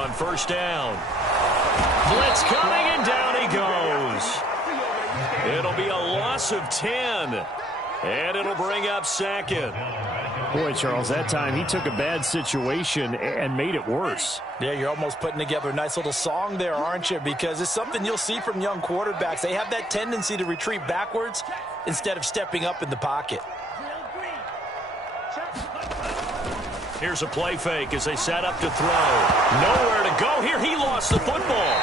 on first down. Blitz coming, and down he goes. It'll be a loss of 10. And it'll bring up second. Boy, Charles, that time he took a bad situation and made it worse. Yeah, you're almost putting together a nice little song there, aren't you? Because it's something you'll see from young quarterbacks. They have that tendency to retreat backwards instead of stepping up in the pocket. Here's a play fake as they set up to throw. Nowhere to go here. He lost the football.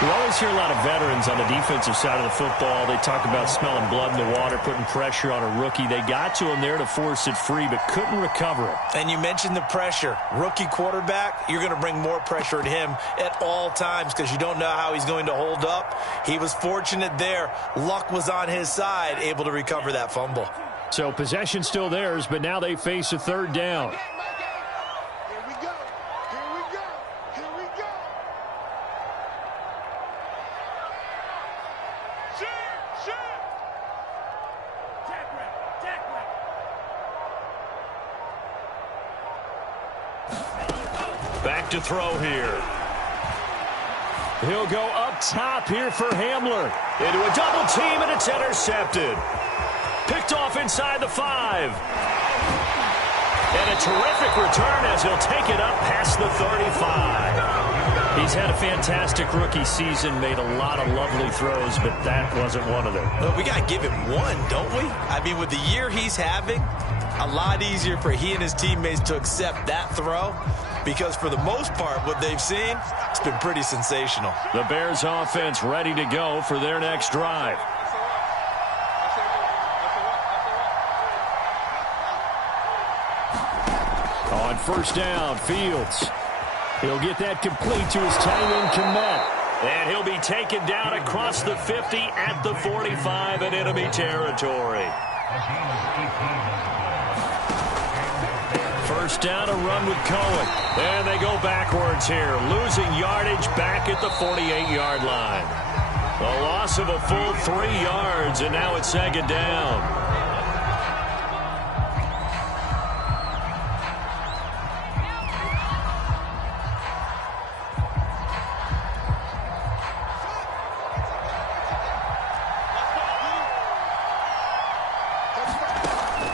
We always hear a lot of veterans on the defensive side of the football. They talk about smelling blood in the water, putting pressure on a rookie. They got to him there to force it free, but couldn't recover it. And you mentioned the pressure. Rookie quarterback, you're going to bring more pressure at him at all times because you don't know how he's going to hold up. He was fortunate there. Luck was on his side, able to recover that fumble. So possession still theirs, but now they face a third down. Back to throw here. He'll go up top here for Hamler. Into a double team, and it's intercepted. Picked off inside the 5. And a terrific return as he'll take it up past the 35. He's had a fantastic rookie season, made a lot of lovely throws, but that wasn't one of them. Well, we got to give him one, don't we? I mean, with the year he's having, a lot easier for he and his teammates to accept that throw. Because for the most part, what they've seen, it's been pretty sensational. The Bears offense ready to go for their next drive. On first down, Fields. He'll get that complete to his tight end, Kmet. And he'll be taken down across the 50 at the 45 in enemy territory. First down, a run with Cohen. And they go backwards here, losing yardage back at the 48-yard line. A loss of a full 3 yards, and now it's second down.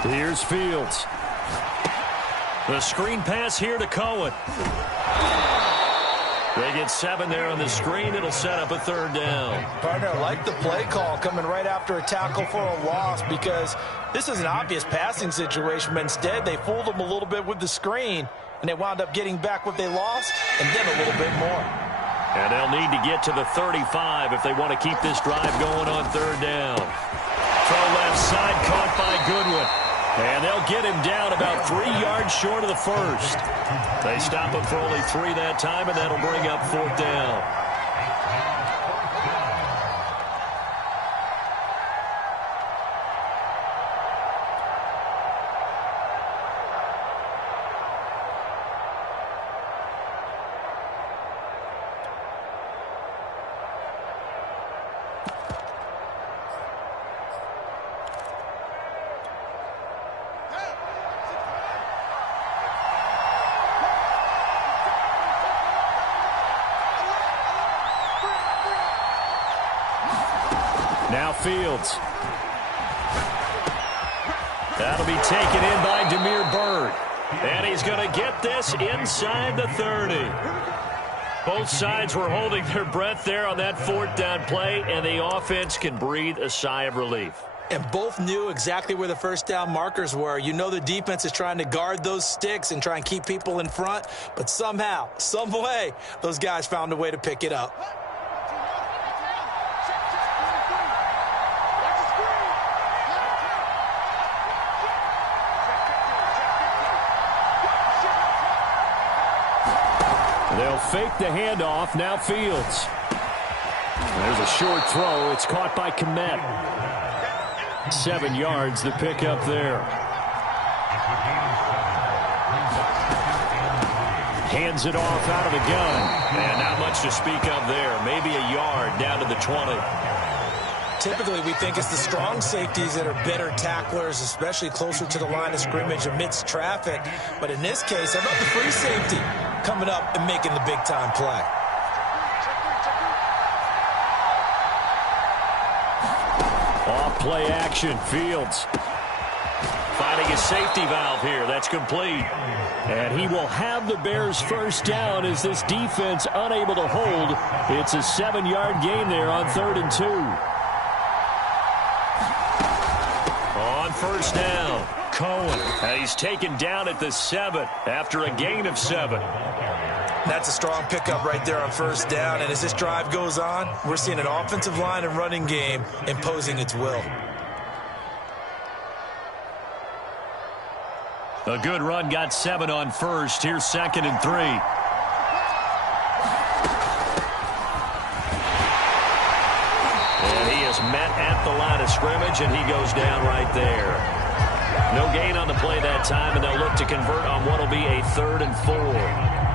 Here's Fields. The screen pass here to Cohen. They get 7 there on the screen. It'll set up a third down. Partner, I like the play call coming right after a tackle for a loss because this is an obvious passing situation, but instead they fooled them a little bit with the screen, and they wound up getting back what they lost and then a little bit more. And they'll need to get to the 35 if they want to keep this drive going on third down. Throw left side, caught by Goodwin. And they'll get him down about 3 yards short of the first. They stop him for only 3 that time, and that'll bring up fourth down. Now Fields. That'll be taken in by Damiere Byrd. And he's going to get this inside the 30. Both sides were holding their breath there on that fourth down play, and the offense can breathe a sigh of relief. And both knew exactly where the first down markers were. You know the defense is trying to guard those sticks and try and keep people in front, but somehow, some way, those guys found a way to pick it up. They'll fake the handoff. Now Fields. There's a short throw. It's caught by Kmet. 7 yards, the pickup there. Hands it off out of the gun. And not much to speak of there. Maybe a yard down to the 20. Typically, we think it's the strong safeties that are better tacklers, especially closer to the line of scrimmage amidst traffic. But in this case, how about the free safety? coming up and making the big-time play. Off play action. Fields finding a safety valve here. That's complete. And he will have the Bears first down as this defense unable to hold. It's a 7-yard gain there on 3rd and 2. On first down, Cohen. And he's taken down at the 7 after a gain of 7. That's a strong pickup right there on first down. And as this drive goes on, we're seeing an offensive line and running game imposing its will. A good run got 7 on first. Here's 2nd and 3. And he is met at the line of scrimmage, and he goes down right there. No gain on the play that time, and they'll look to convert on what will be a 3rd and 4.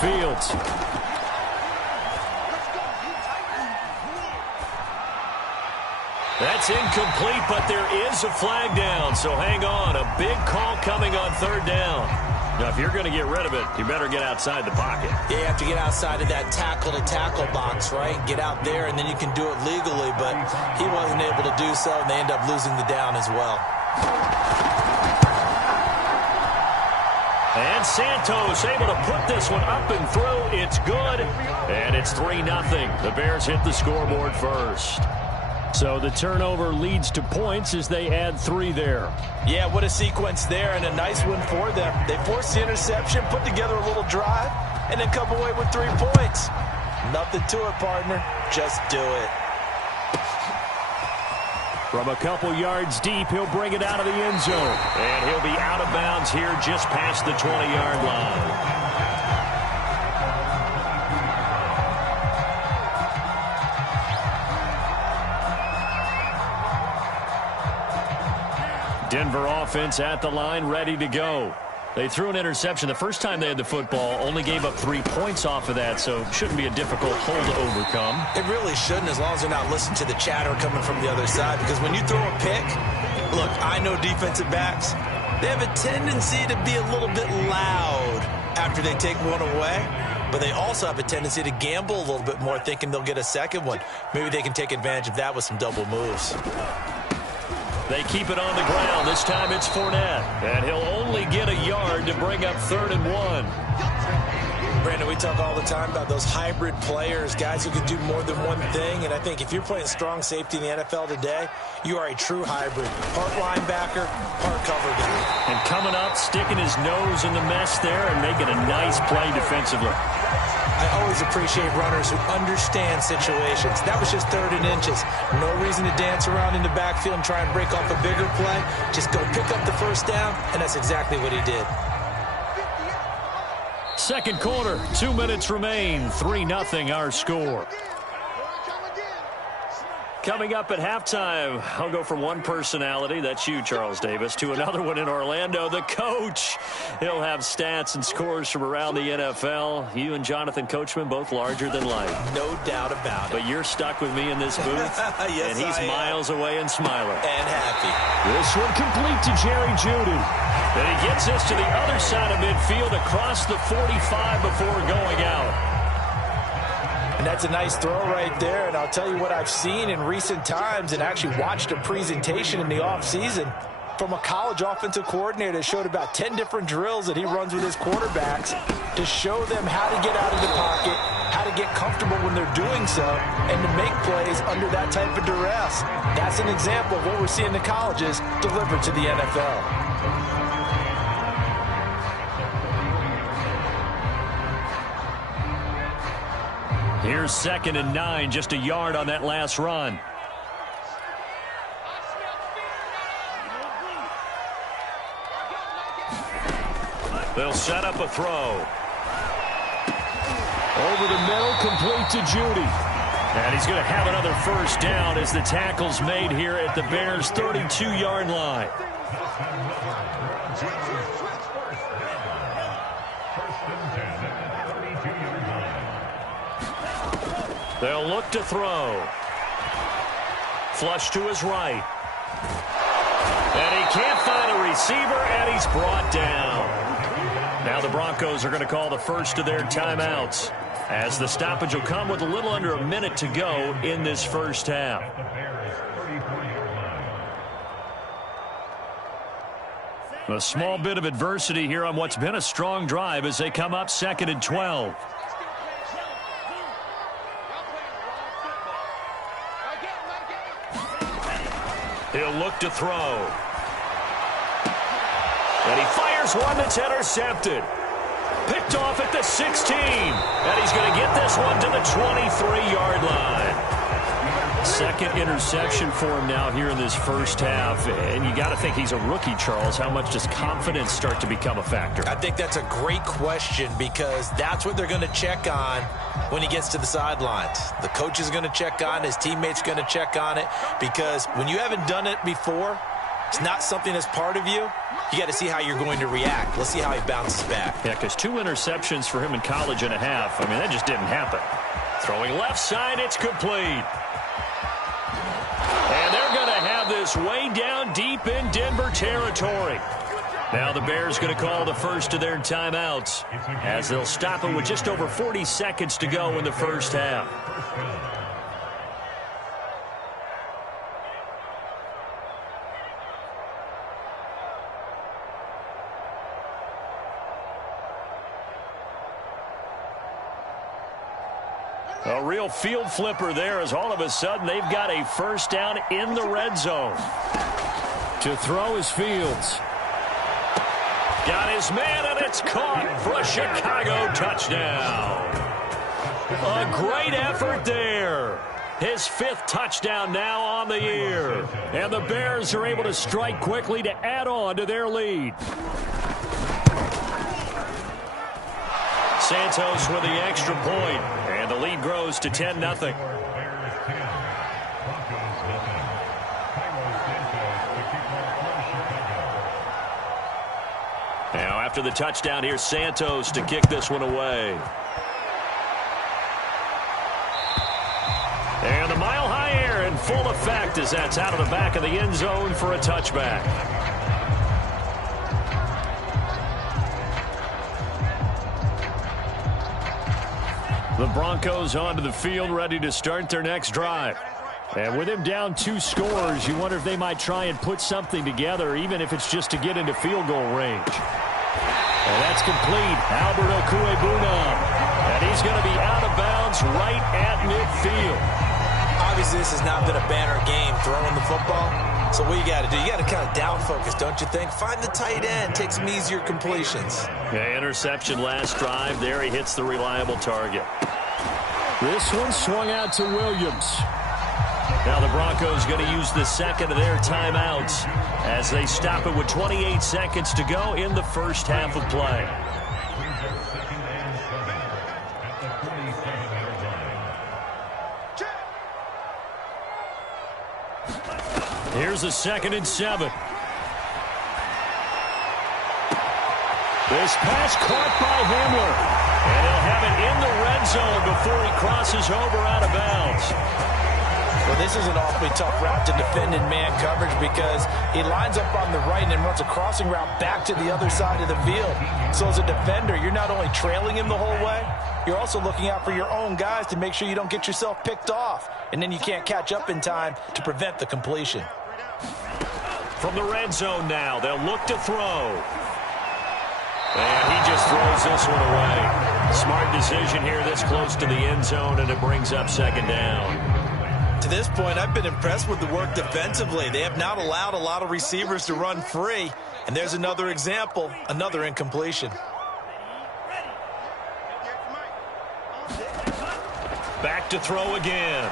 Fields. That's incomplete, but there is a flag down, so hang on. A big call coming on 3rd down. Now, if you're going to get rid of it, you better get outside the pocket. Yeah, you have to get outside of that tackle-to-tackle box, right? Get out there, and then you can do it legally, but he wasn't able to do so, and they end up losing the down as well. And Santos able to put this one up and through. It's good. And it's 3-0. The Bears hit the scoreboard first. So the turnover leads to points as they add 3 there. Yeah, what a sequence there, and a nice one for them. They forced the interception, put together a little drive, and then come away with 3 points. Nothing to it, partner. Just do it. From a couple yards deep, he'll bring it out of the end zone. And he'll be out of bounds here just past the 20-yard line. Denver offense at the line, ready to go. They threw an interception the first time they had the football, only gave up 3 points off of that, so it shouldn't be a difficult hole to overcome. It really shouldn't, as long as they're not listening to the chatter coming from the other side, because when you throw a pick, look, I know defensive backs, they have a tendency to be a little bit loud after they take one away, but they also have a tendency to gamble a little bit more, thinking they'll get a second one. Maybe they can take advantage of that with some double moves. They keep it on the ground. This time it's Fournette. And he'll only get a yard to bring up 3rd and 1. Brandon, we talk all the time about those hybrid players, guys who can do more than one thing. And I think if you're playing strong safety in the NFL today, you are a true hybrid. Part linebacker, part cover guy. And coming up, sticking his nose in the mess there and making a nice play defensively. I always appreciate runners who understand situations. That was just 3rd and inches. No reason to dance around in the backfield and try and break off a bigger play. Just go pick up the first down, and that's exactly what he did. Second quarter, 2 minutes remain. 3-0 our score. Coming up at halftime, I'll go from one personality, that's you, Charles Davis, to another one in Orlando, the coach. He'll have stats and scores from around the NFL. You and Jonathan Coachman, both larger than life. No doubt about it. But you're stuck with me in this booth, yes, and he's miles away and smiling. And happy. This one complete to Jerry Jeudy. And he gets us to the other side of midfield across the 45 before going out. And that's a nice throw right there. And I'll tell you what I've seen in recent times and actually watched a presentation in the offseason from a college offensive coordinator that showed about 10 different drills that he runs with his quarterbacks to show them how to get out of the pocket, how to get comfortable when they're doing so, and to make plays under that type of duress. That's an example of what we're seeing in colleges delivered to the NFL. Here's 2nd and 9, just a yard on that last run. They'll set up a throw. Over the middle, complete to Jeudy. And he's going to have another first down as the tackle's made here at the Bears' 32-yard line. They'll look to throw. Flush to his right. And he can't find a receiver, and he's brought down. Now the Broncos are going to call the first of their timeouts, as the stoppage will come with a little under a minute to go in this first half. A small bit of adversity here on what's been a strong drive as they come up 2nd and 12. He'll look to throw. And he fires one that's intercepted. Picked off at the 16. And he's going to get this one to the 23-yard line. Second interception for him now here in this first half. And you got to think he's a rookie, Charles. How much does confidence start to become a factor? I think that's a great question, because that's what they're going to check on when he gets to the sidelines. The coach is going to check on it. His teammates going to check on it, because when you haven't done it before, it's not something that's part of you. You got to see how you're going to react. Let's see how he bounces back. Yeah, because 2 interceptions for him in college and a half. I mean, that just didn't happen. Throwing left side, it's complete. And they're going to have this way down deep in Denver territory. Now the Bears going to call the first of their timeouts, as they'll stop it with just over 40 seconds to go in the first half. A real field flipper there, as all of a sudden they've got a first down in the red zone. To throw is Fields. Got his man, and it's caught for a Chicago touchdown. A great effort there. His 5th touchdown now on the year. And the Bears are able to strike quickly to add on to their lead. Santos with the extra point, and the lead grows to 10-0. Now after the touchdown, here's Santos to kick this one away. And the mile-high air in full effect as that's out of the back of the end zone for a touchback. The Broncos onto the field, ready to start their next drive. And with him down 2 scores, you wonder if they might try and put something together, even if it's just to get into field goal range. And that's complete. Albert Okuebuna. And he's going to be out of bounds right at midfield. Obviously, this has not been a banner game throwing the football. So what you got to do, you got to kind of down focus, don't you think? Find the tight end, take some easier completions. Yeah, interception last drive. There he hits the reliable target. This one swung out to Williams. Now the Broncos going to use the second of their timeouts as they stop it with 28 seconds to go in the first half of play. Here's a 2nd and 7. This pass caught by Hamler. And he'll have it in the red zone before he crosses over out of bounds. Well, this is an awfully tough route to defend in man coverage, because he lines up on the right and then runs a crossing route back to the other side of the field. So as a defender, you're not only trailing him the whole way, you're also looking out for your own guys to make sure you don't get yourself picked off. And then you can't catch up in time to prevent the completion. From the red zone now, they'll look to throw. And he just throws this one away. Smart decision here this close to the end zone, and it brings up 2nd down. To this point, I've been impressed with the work defensively. They have not allowed a lot of receivers to run free. And there's another example, another incompletion. Back to throw again.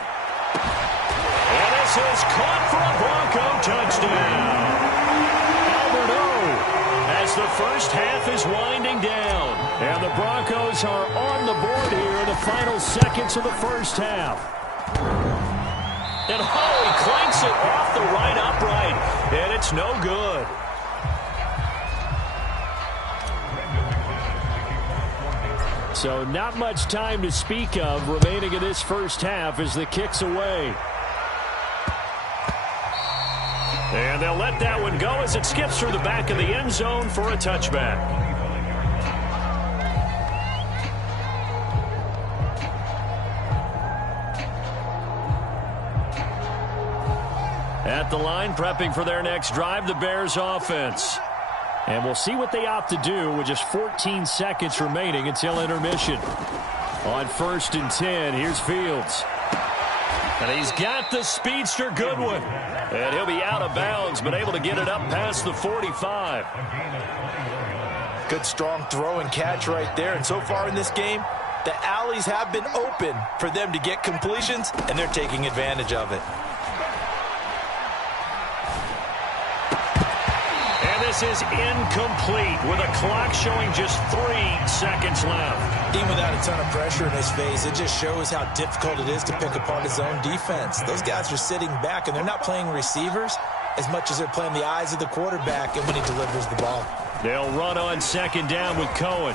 And this is caught for a Bronco touchdown. Albert O, as the first half is winding down. And the Broncos are on the board here in the final seconds of the first half. And Holley clanks it off the right upright, and it's no good. So not much time to speak of remaining in this first half as the kick's away. And they'll let that one go as it skips through the back of the end zone for a touchback. At the line, prepping for their next drive, the Bears offense. And we'll see what they opt to do with just 14 seconds remaining until intermission. On 1st and 10, here's Fields. And he's got the speedster Goodwin. And he'll be out of bounds, but able to get it up past the 45. Good strong throw and catch right there. And so far in this game, the alleys have been open for them to get completions, and they're taking advantage of it. This is incomplete with a clock showing just 3 seconds left. Even without a ton of pressure in his face, it just shows how difficult it is to pick apart his own defense. Those guys are sitting back, and they're not playing receivers as much as they're playing the eyes of the quarterback and when he delivers the ball. They'll run on 2nd down with Cohen.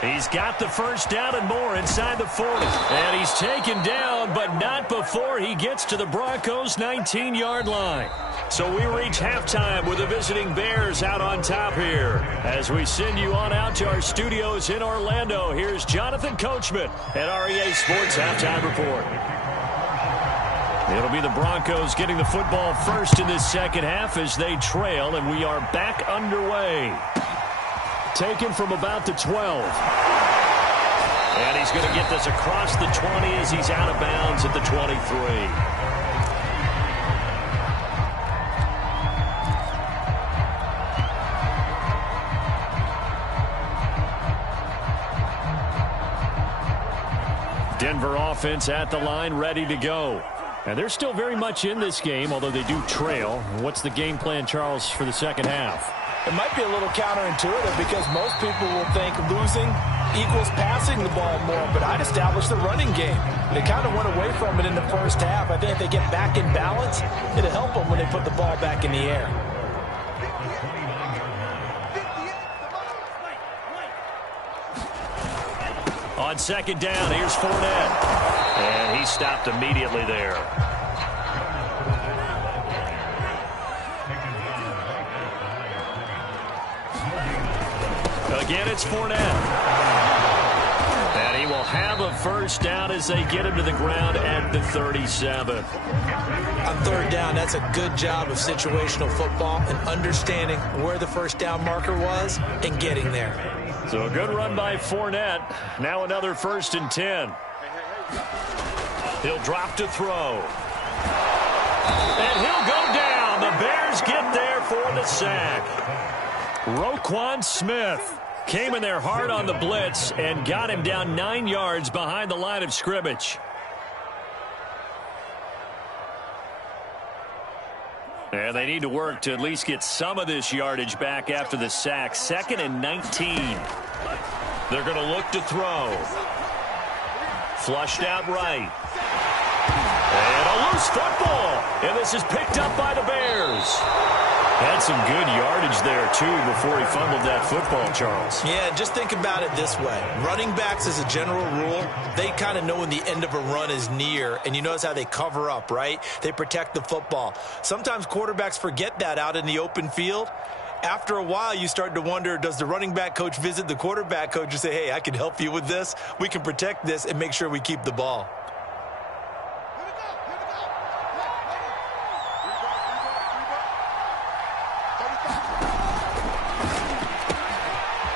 He's got the first down and more inside the 40. And he's taken down, but not before he gets to the Broncos' 19-yard line. So we reach halftime with the visiting Bears out on top here. As we send you on out to our studios in Orlando, here's Jonathan Coachman at REA Sports Halftime Report. It'll be the Broncos getting the football first in this second half as they trail, and we are back underway. Taken from about the 12. And he's going to get this across the 20 as he's out of bounds at the 23. Denver offense at the line, ready to go. And they're still very much in this game, although they do trail. What's the game plan, Charles, for the second half? It might be a little counterintuitive because most people will think losing equals passing the ball more, but I'd establish the running game. They kind of went away from it in the first half. I think if they get back in balance, it'll help them when they put the ball back in the air. On 2nd down, here's Fournette. And he stopped immediately there. Again, it's Fournette. And he will have a first down as they get him to the ground at the 37. On 3rd down, that's a good job of situational football and understanding where the first down marker was and getting there. So a good run by Fournette. Now another 1st and 10. He'll drop to throw. And he'll go down. The Bears get there for the sack. Roquan Smith came in there hard on the blitz and got him down 9 yards behind the line of scrimmage. And they need to work to at least get some of this yardage back after the sack. 2nd and 19. They're going to look to throw. Flushed out right. And a loose football. And this is picked up by the Bears. Had some good yardage there, too, before he fumbled that football, Charles. Yeah, just think about it this way. Running backs, as a general rule, they kind of know when the end of a run is near, and you notice how they cover up, right? They protect the football. Sometimes quarterbacks forget that out in the open field. After a while, you start to wonder, does the running back coach visit the quarterback coach and say, hey, I can help you with this. We can protect this and make sure we keep the ball.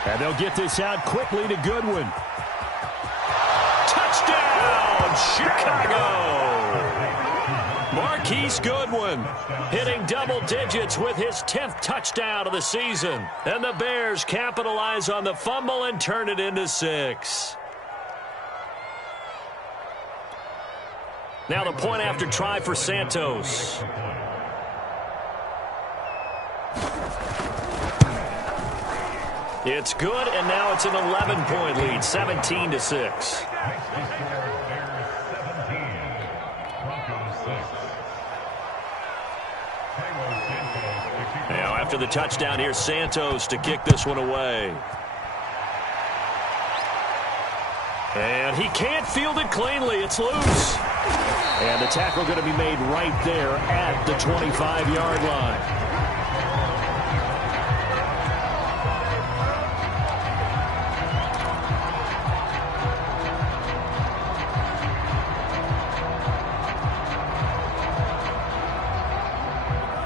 And they'll get this out quickly to Goodwin. Touchdown, Chicago! Marquise Goodwin hitting double digits with his 10th touchdown of the season. And the Bears capitalize on the fumble and turn it into 6. Now the point after try for Santos. It's good, and now it's an 11-point lead, 17-6. Now after the touchdown, here's Santos to kick this one away. And he can't field it cleanly. It's loose. And the tackle going to be made right there at the 25-yard line.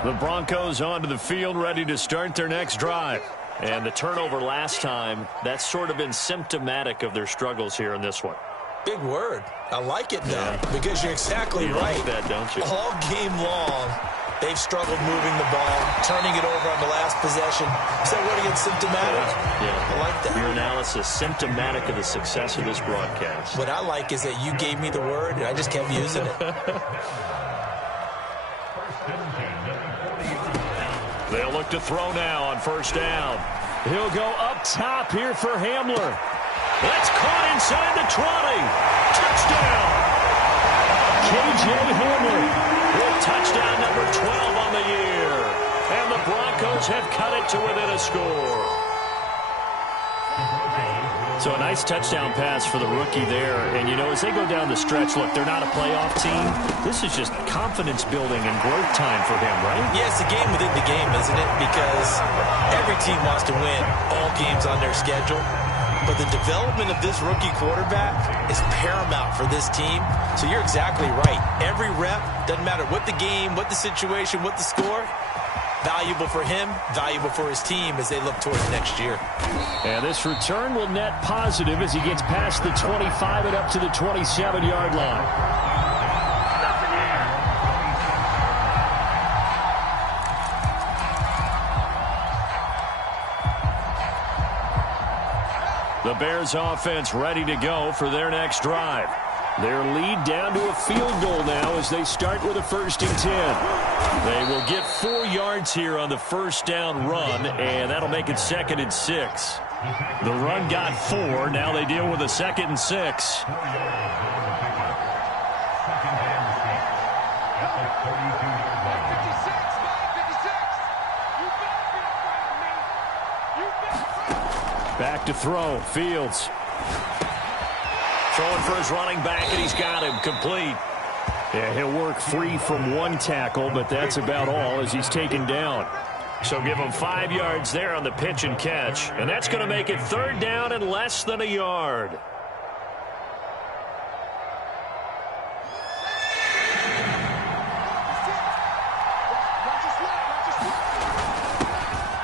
The Broncos onto the field, ready to start their next drive. And the turnover last time, that's sort of been symptomatic of their struggles here in this one. Big word. I like it, though, because you're exactly right. You like that, don't you? All game long, they've struggled moving the ball, turning it over on the last possession. Is that word against symptomatic? Yeah. I like that. Your analysis, symptomatic of the success of this broadcast. What I like is that you gave me the word, and I just kept using it. They'll look to throw now on first down. He'll go up top here for Hamler. That's caught inside the 20. Touchdown. K.J. Hamler with touchdown number 12 on the year. And the Broncos have cut it to within a score. So a nice touchdown pass for the rookie there. And, you know, as they go down the stretch, look, they're not a playoff team. This is just confidence building and growth time for him, right? Yeah, it's a game within the game, isn't it? Because every team wants to win all games on their schedule. But the development of this rookie quarterback is paramount for this team. So you're exactly right. Every rep, doesn't matter what the game, what the situation, what the score, valuable for him, valuable for his team as they look towards next year. And this return will net positive as he gets past the 25 and up to the 27-yard line. The Bears offense ready to go for their next drive. Their lead down to a field goal now as they start with a 1st and 10. They will get 4 yards here on the first down run, and that'll make it 2nd and 6. The run got 4. Now they deal with a 2nd and 6. Back to throw. Fields. Throwing for his running back, and he's got him complete. Yeah, he'll work free from one tackle, but that's about all as he's taken down. So give him 5 yards there on the pitch and catch, and that's going to make it 3rd down and less than a yard.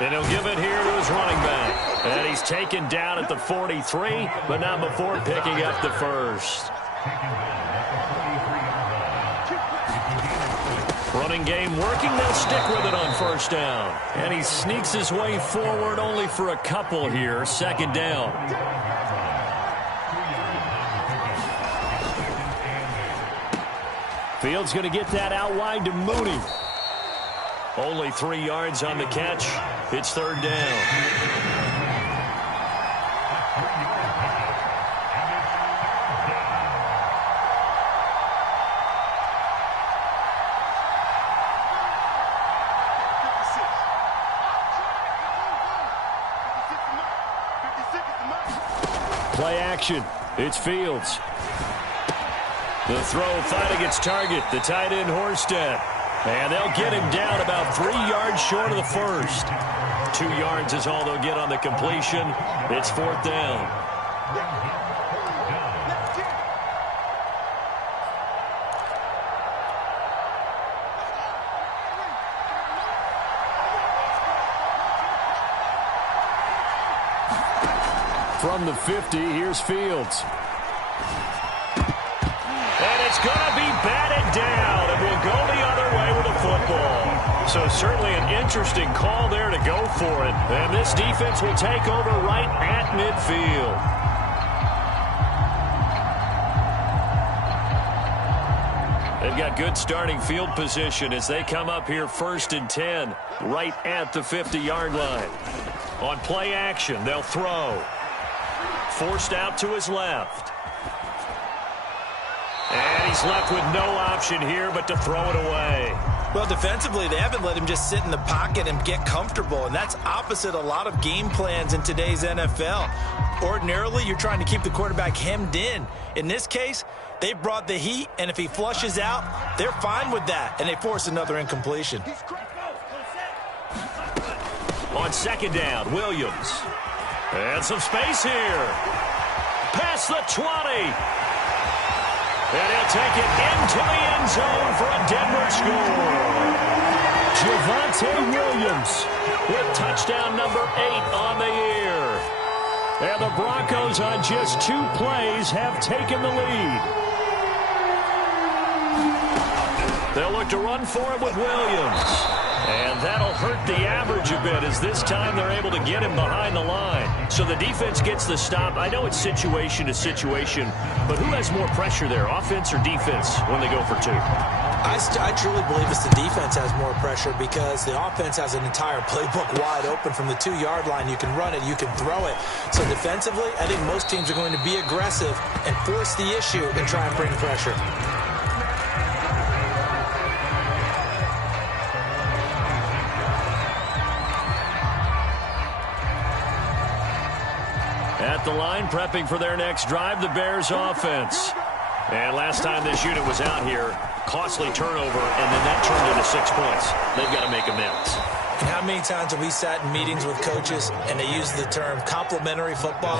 And he'll give it here to his running back. And he's taken down at the 43, but not before picking up the first. Running game working. They'll stick with it on first down. And he sneaks his way forward only for a couple here. 2nd down. Fields going to get that out wide to Mooney. Only 3 yards on the catch. It's 3rd down. Play action. It's Fields. The throw fighting its target, the tight end Horsted. And they'll get him down about 3 yards short of the first. 2 yards is all they'll get on the completion. It's 4th down. From the 50, here's Fields. And it's going to be batted down, and we'll go the other way with the football. So certainly an interesting call there to go for it. And this defense will take over right at midfield. They've got good starting field position as they come up here 1st and 10, right at the 50-yard line. On play action, they'll throw. Forced out to his left. And he He's left with no option here but to throw it away. Well, defensively, they haven't let him just sit in the pocket and get comfortable, and that's opposite a lot of game plans in today's NFL. Ordinarily, you're trying to keep the quarterback hemmed in. In this case, they brought the heat, and if he flushes out, they're fine with that, and they force another incompletion. On second down, Williams. And some space here. Past the 20. And he'll take it into the end zone for a Denver score. Javonte Williams with touchdown number 8 on the year. And the Broncos on just 2 plays have taken the lead. They'll look to run for it with Williams. And that'll hurt the average a bit as this time they're able to get him behind the line. So the defense gets the stop. I know it's situation to situation, but who has more pressure there, offense or defense, when they go for 2? I truly believe it's the defense has more pressure because the offense has an entire playbook wide open from the 2-yard line. You can run it, you can throw it. So defensively, I think most teams are going to be aggressive and force the issue and try and bring pressure. At the line, prepping for their next drive, the Bears offense. And last time this unit was out here, costly turnover, and then that turned into 6 points. They've got to make amends. And how many times have we sat in meetings with coaches and they use the term complementary football?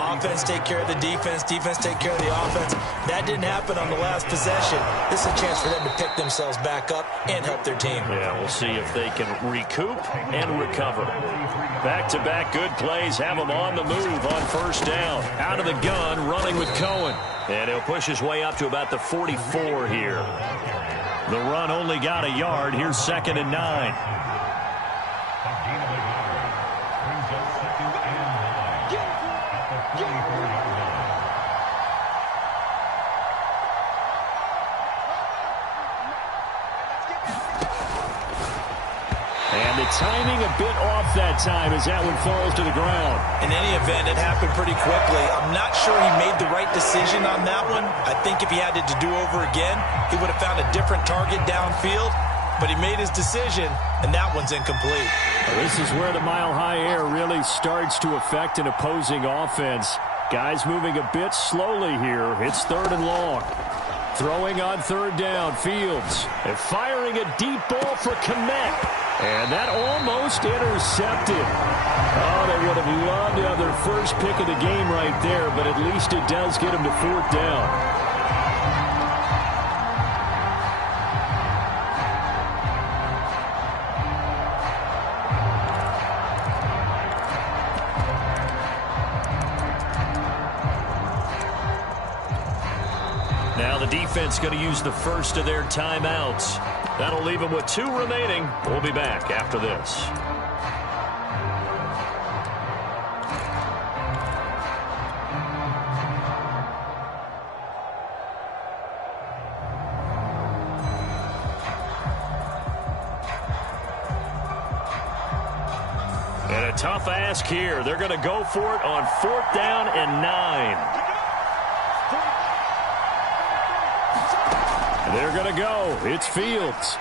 Offense take care of the defense, defense take care of the offense. That didn't happen on the last possession. This is a chance for them to pick themselves back up and help their team. Yeah, we'll see if they can recoup and recover. Back-to-back good plays have him on the move on first down. Out of the gun, running with Cohen. And he'll push his way up to about the 44 here. The run only got a yard. Here's 2nd and 9. And the timing a bit off that time as that one falls to the ground. In any event, it happened pretty quickly. I'm not sure he made the right decision on that one. I think if he had it to do over again, he would have found a different target downfield. But he made his decision, and that one's incomplete. This is where the mile-high air really starts to affect an opposing offense. Guys moving a bit slowly here. It's 3rd and long. Throwing on 3rd down, Fields. And firing a deep ball for Kmet. And that almost intercepted. Oh, they would have loved to have their first pick of the game right there, but at least it does get them to 4th down. Now the defense going to use the first of their timeouts. That'll leave them with 2 remaining. We'll be back after this. And a tough ask here. They're going to go for it on 4th down and 9. They're going to go. It's Fields.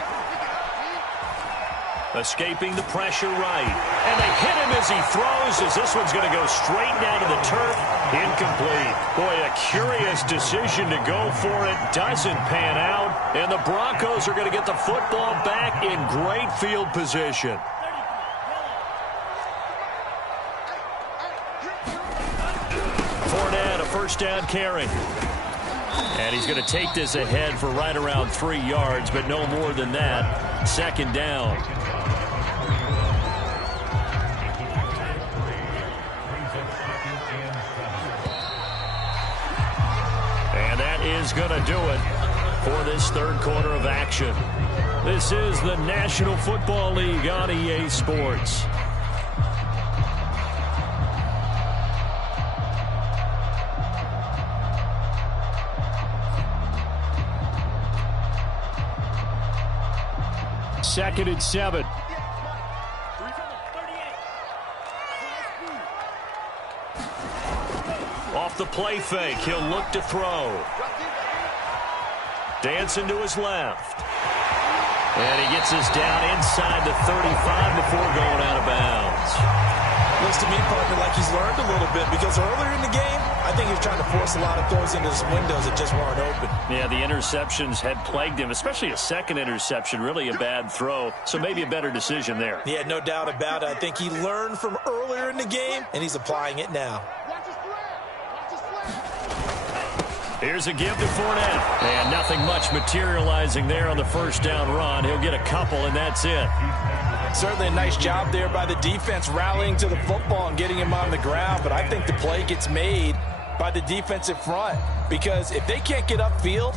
Escaping the pressure right. And they hit him as he throws, as this one's going to go straight down to the turf. Incomplete. Boy, a curious decision to go for it. Doesn't pan out. And the Broncos are going to get the football back in great field position. Fournette, a first down carry. And he's going to take this ahead for right around 3 yards, but no more than that. 2nd down. And that is going to do it for this 3rd quarter of action. This is the National Football League on EA Sports. Second and 7. Off the play fake, he'll look to throw. Dancing to his left. And he gets us down inside the 35 before going out of bounds. Looks to me, partner, like he's learned a little bit because earlier in the game, I think he was trying to force a lot of throws into his windows that just weren't open. Yeah, the interceptions had plagued him, especially a second interception, really a bad throw. So maybe a better decision there. Yeah, no doubt about it. I think he learned from earlier in the game, and he's applying it now. Here's a give to Fournette. And nothing much materializing there on the first down run. He'll get a couple, and that's it. Certainly a nice job there by the defense rallying to the football and getting him on the ground. But I think the play gets made by the defensive front because if they can't get upfield,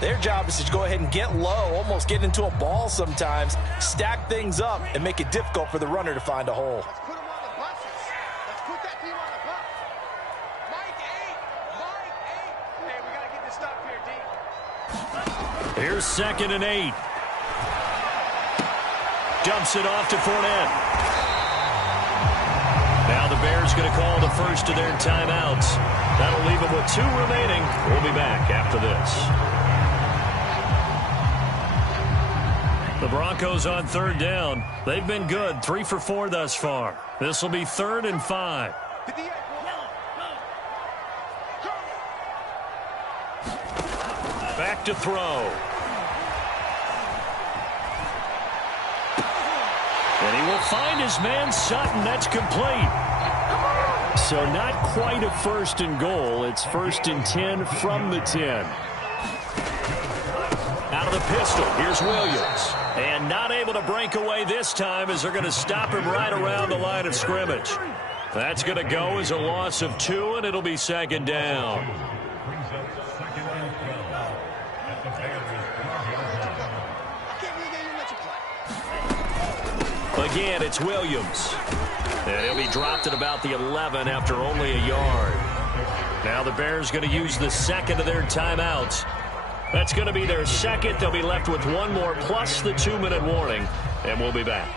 their job is to go ahead and get low, almost get into a ball sometimes, stack things up, and make it difficult for the runner to find a hole. Let's put him on the buses. Let's put that team on the bus. Mike 8. Mike 8. Hey, we got to get this stop here, D. Here's 2nd and 8. Dumps it off to Fournette. Now the Bears going to call the first of their timeouts. That'll leave them with 2 remaining. We'll be back after this. The Broncos on 3rd down. They've been good, 3 for 4 thus far. This will be 3rd and 5. Back to throw. And he will find his man Sutton. That's complete. So not quite a 1st and goal. It's 1st and 10 from the 10. Out of the pistol. Here's Williams. And not able to break away this time as they're going to stop him right around the line of scrimmage. That's going to go as a loss of 2, and it'll be 2nd down. Again, it's Williams. And he'll be dropped at about the 11 after only a yard. Now the Bears going to use the 2nd of their timeouts. That's going to be their 2nd. They'll be left with 1 more plus the 2-minute warning. And we'll be back.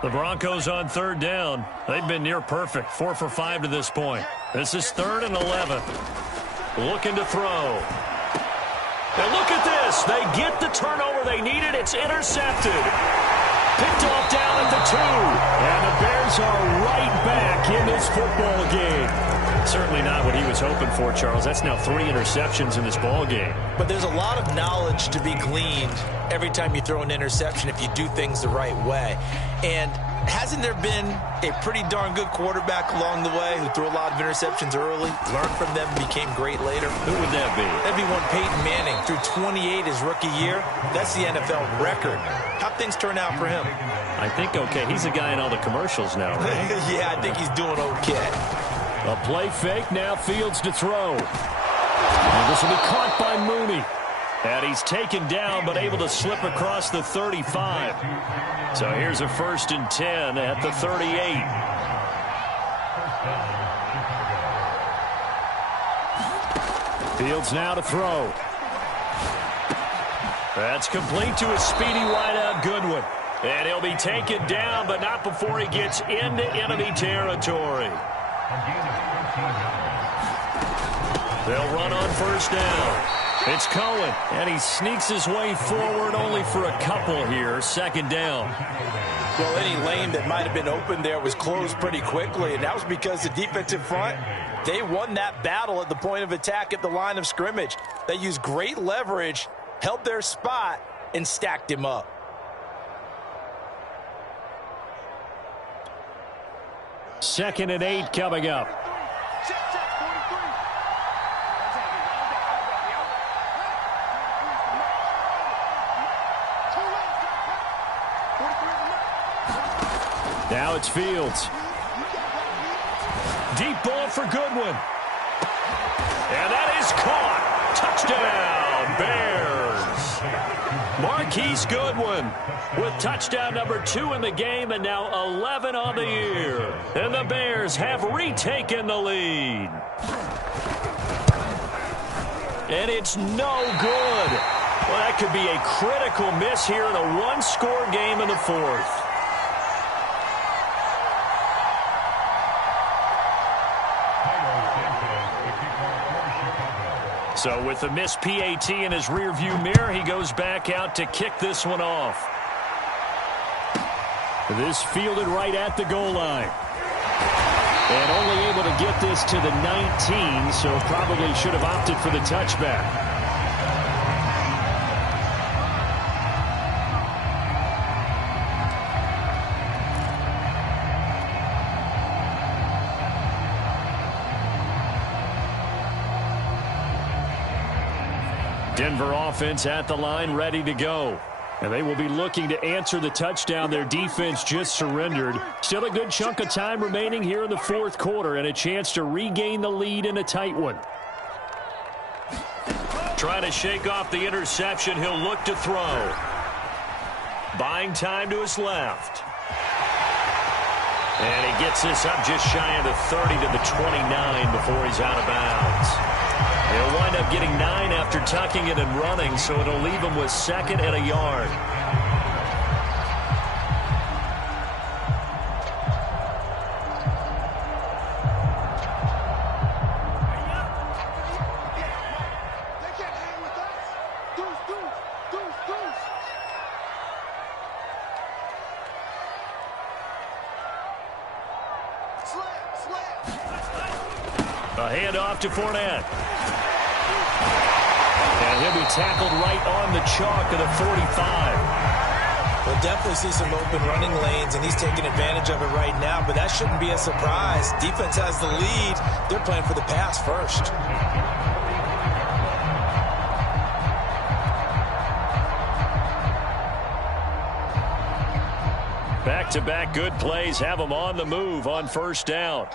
The Broncos on 3rd down. They've been near perfect. 4 for 5 to this point. This is 3rd and 11. Looking to throw. And look at this. They get the turnover they needed. It's intercepted. Picked off down at the 2. And the Bears are right back in this football game. Certainly not what he was hoping for, Charles. That's now 3 interceptions in this ball game. But there's a lot of knowledge to be gleaned every time you throw an interception if you do things the right way. And hasn't there been a pretty darn good quarterback along the way who threw a lot of interceptions early, learned from them, became great later? Who would that be? That'd be one Peyton Manning. Threw 28 his rookie year. That's the NFL record. How'd things turn out for him? I think okay. He's a guy in all the commercials now, right? Yeah, I think he's doing okay. A play fake, now Fields to throw. And this will be caught by Mooney. And he's taken down, but able to slip across the 35. So here's a 1st and 10 at the 38. Fields now to throw. That's complete to a speedy wideout Goodwin. And he'll be taken down, but not before he gets into enemy territory. They'll run on 1st down. It's Cohen, and he sneaks his way forward only for a couple here. 2nd down. Well, any lane that might have been open there was closed pretty quickly, and that was because the defensive front, they won that battle at the point of attack at the line of scrimmage. They used great leverage, held their spot, and stacked him up. Second and 8 coming up. Now it's Fields. Deep ball for Goodwin. And that is caught. Touchdown, Bears. Marquise Goodwin with touchdown number 2 in the game and now 11 on the year. And the Bears have retaken the lead. And it's no good. Well, that could be a critical miss here in a one-score game in the 4th. So with the missed PAT in his rearview mirror, he goes back out to kick this one off. This fielded right at the goal line. And only able to get this to the 19, so probably should have opted for the touchback. Denver offense at the line, ready to go. And they will be looking to answer the touchdown their defense just surrendered. Still a good chunk of time remaining here in the fourth quarter and a chance to regain the lead in a tight one. Trying to shake off the interception. He'll look to throw. Buying time to his left. And he gets this up just shy of the 30 to the 29 before he's out of bounds. He'll wind up getting 9 after tucking it and running, so it'll leave him with 2nd and a yard. They can't hang with us. Deuce, deuce, deuce, deuce. A handoff to Fournette. And he'll be tackled right on the chalk of the 45. We'll definitely see some open running lanes, and he's taking advantage of it right now, but that shouldn't be a surprise. Defense has the lead. They're playing for the pass first. Back-to-back good plays have him on the move on first down.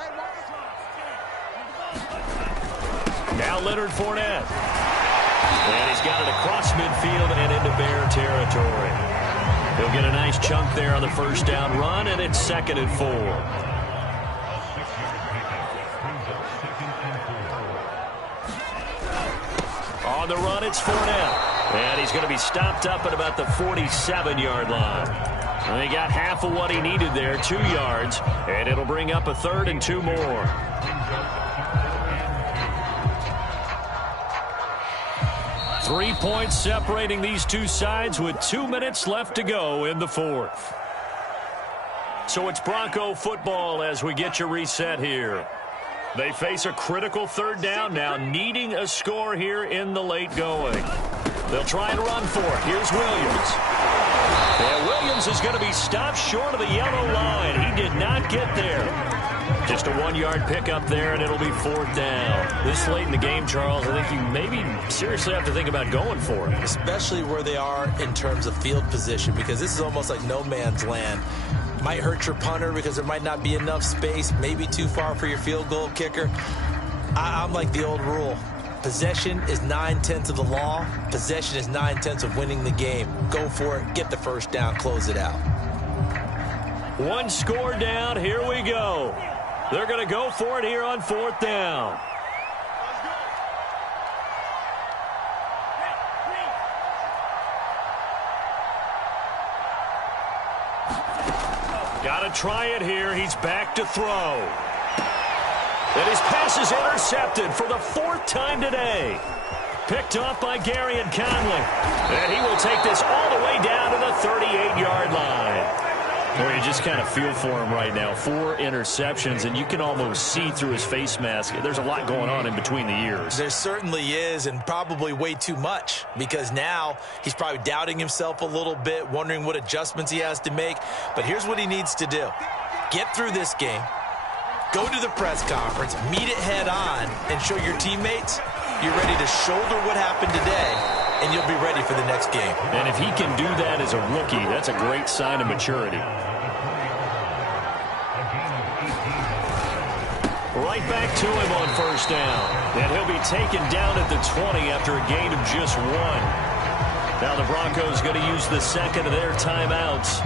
Now Leonard Fournette. And he's got it across midfield and into Bear territory. He'll get a nice chunk there on the first down run, and it's 2nd and 4. On the run, it's Fournette. And he's going to be stopped up at about the 47-yard line. And he got half of what he needed there, 2 yards, and it'll bring up a 3rd and 2 more. 3 points separating these two sides with 2 minutes left to go in the fourth. So it's Bronco football as we get you reset here. They face a critical 3rd down now, needing a score here in the late going. They'll try and run for it. Here's Williams. And Williams is going to be stopped short of the yellow line. He did not get there. Just a 1-yard pickup there, and it'll be 4th down. This late in the game, Charles, I think you maybe seriously have to think about going for it. Especially where they are in terms of field position, because this is almost like no man's land. Might hurt your punter because there might not be enough space, maybe too far for your field goal kicker. I'm like the old rule. Possession is 9/10 of the law. Possession is 9/10 of winning the game. Go for it, get the first down, close it out. 1 score down, here we go. They're going to go for it here on 4th down. Got to try it here. He's back to throw. And his pass is intercepted for the 4th time today. Picked off by Gary and Conley. And he will take this all the way down to the 38-yard line. Boy, you just kind of feel for him right now. 4 interceptions, and you can almost see through his face mask. There's a lot going on in between the ears. There certainly is, and probably way too much, because now he's probably doubting himself a little bit, wondering what adjustments he has to make. But here's what he needs to do. Get through this game, go to the press conference, meet it head on, and show your teammates you're ready to shoulder what happened today, and you'll be ready for the next game. And if he can do that as a rookie, that's a great sign of maturity. Right back to him on first down. And he'll be taken down at the 20 after a gain of just 1. Now the Broncos going to use the 2nd of their timeouts,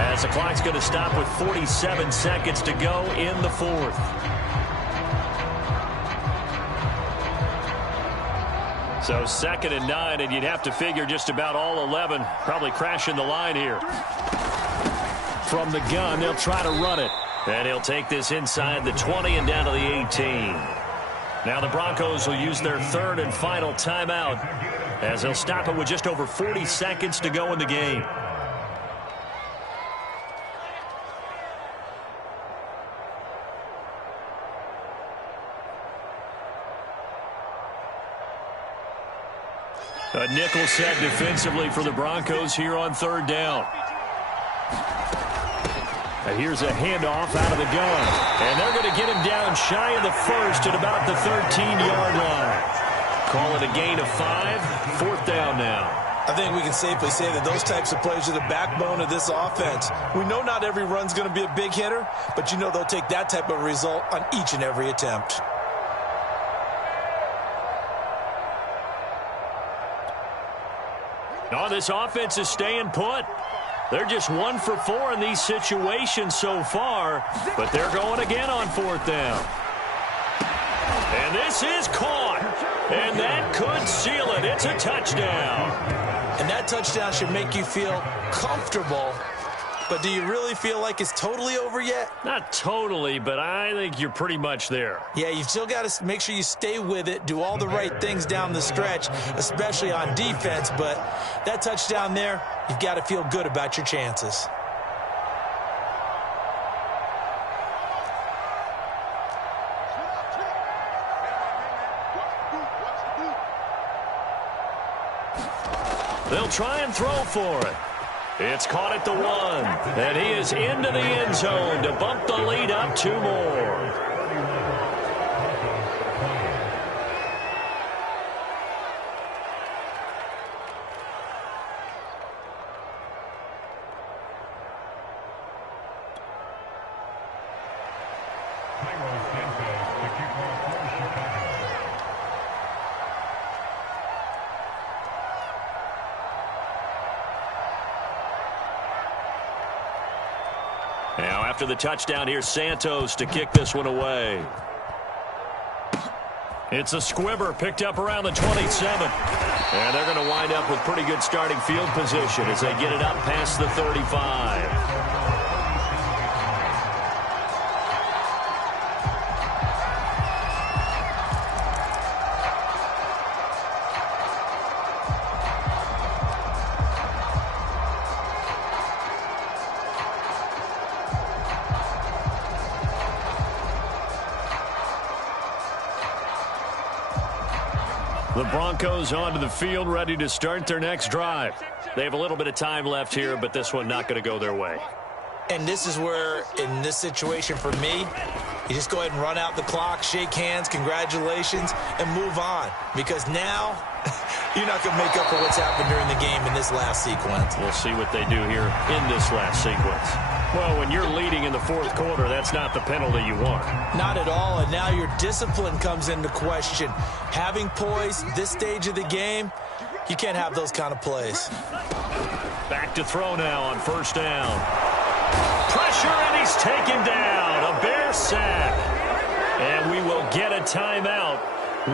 as the clock's going to stop with 47 seconds to go in the 4th. So 2nd and 9, and you'd have to figure just about all 11 probably crashing the line here. From the gun, they'll try to run it. And he'll take this inside the 20 and down to the 18. Now the Broncos will use their third and final timeout as they'll stop it with just over 40 seconds to go in the game. A nickel set defensively for the Broncos here on third down. And here's a handoff out of the gun. And they're going to get him down shy of the first at about the 13-yard line. Call it a gain of 5. Fourth down now. I think we can safely say that those types of plays are the backbone of this offense. We know not every run's going to be a big hitter, but you know they'll take that type of result on each and every attempt. Oh, this offense is staying put. They're just 1 for 4 in these situations so far, but they're going again on fourth down. And this is caught, and that could seal it. It's a touchdown. And that touchdown should make you feel comfortable, but do you really feel like it's totally over yet? Not totally, but I think you're pretty much there. Yeah, you've still got to make sure you stay with it, do all the right things down the stretch, especially on defense, but that touchdown there, you've got to feel good about your chances. They'll try and throw for it. It's caught at the 1, and he is into the end zone to bump the lead up 2 more. Now, after the touchdown, here's Santos to kick this one away. It's a squibber picked up around the 27. And they're going to wind up with pretty good starting field position as they get it up past the 35. The Broncos onto the field, ready to start their next drive. They have a little bit of time left here, but this one not going to go their way. And this is where, in this situation for me, you just go ahead and run out the clock, shake hands, congratulations, and move on. Because now, you're not going to make up for what's happened during the game in this last sequence. We'll see what they do here in this last sequence. Well, when you're leading in the fourth quarter, that's not the penalty you want. Not at all, and now your discipline comes into question. Having poise this stage of the game, you can't have those kind of plays. Back to throw now on first down. Pressure, and he's taken down. A Bear sack. And we will get a timeout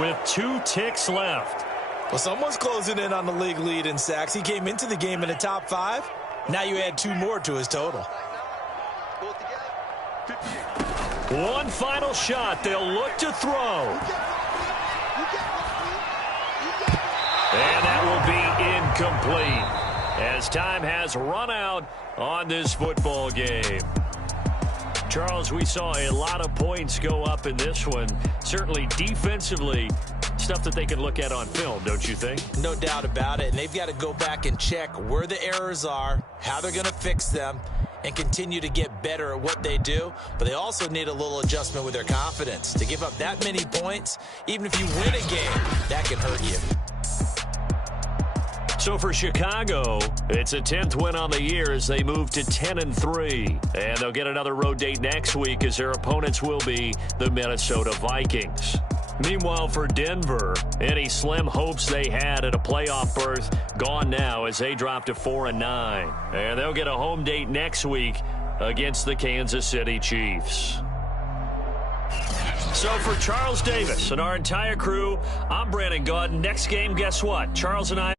with 2 ticks left. Well, someone's closing in on the league lead in sacks. He came into the game in the top 5. Now you add 2 more to his total. One final shot. They'll look to throw. And that will be incomplete as time has run out on this football game. Charles, we saw a lot of points go up in this one. Certainly defensively, stuff that they can look at on film, don't you think? No doubt about it. And they've got to go back and check where the errors are, how they're going to fix them, and continue to get better at what they do. But they also need a little adjustment with their confidence. To give up that many points, even if you win a game, that can hurt you. So for Chicago, it's a 10th win on the year as they move to 10-3. And they'll get another road date next week as their opponents will be the Minnesota Vikings. Meanwhile, for Denver, any slim hopes they had at a playoff berth gone now as they drop to 4-9. And they'll get a home date next week against the Kansas City Chiefs. So for Charles Davis and our entire crew, I'm Brandon Gaudin. Next game, guess what? Charles and I